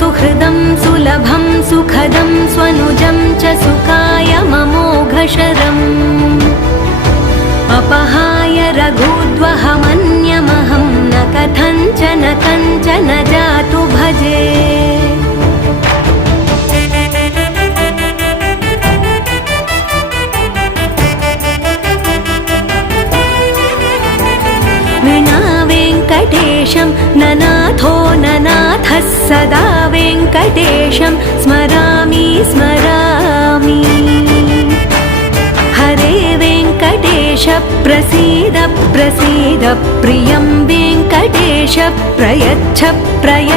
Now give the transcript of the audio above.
सुहृदं सुलभं सुखदं स्वनुजं च सुखाय ममोघशरम् अपहाय रघुद्वहमन्यमहं न कथञ्चन कञ्चन जातु भजे। विना वेङ्कटेशं ननाथो ननाथः सदा वेङ्कटेशं स्मरामि स्मरामि। हरे वेङ्कटेश प्रसीद प्रसीद प्रियं वेङ्कटेश प्रयच्छ प्रयच्छ।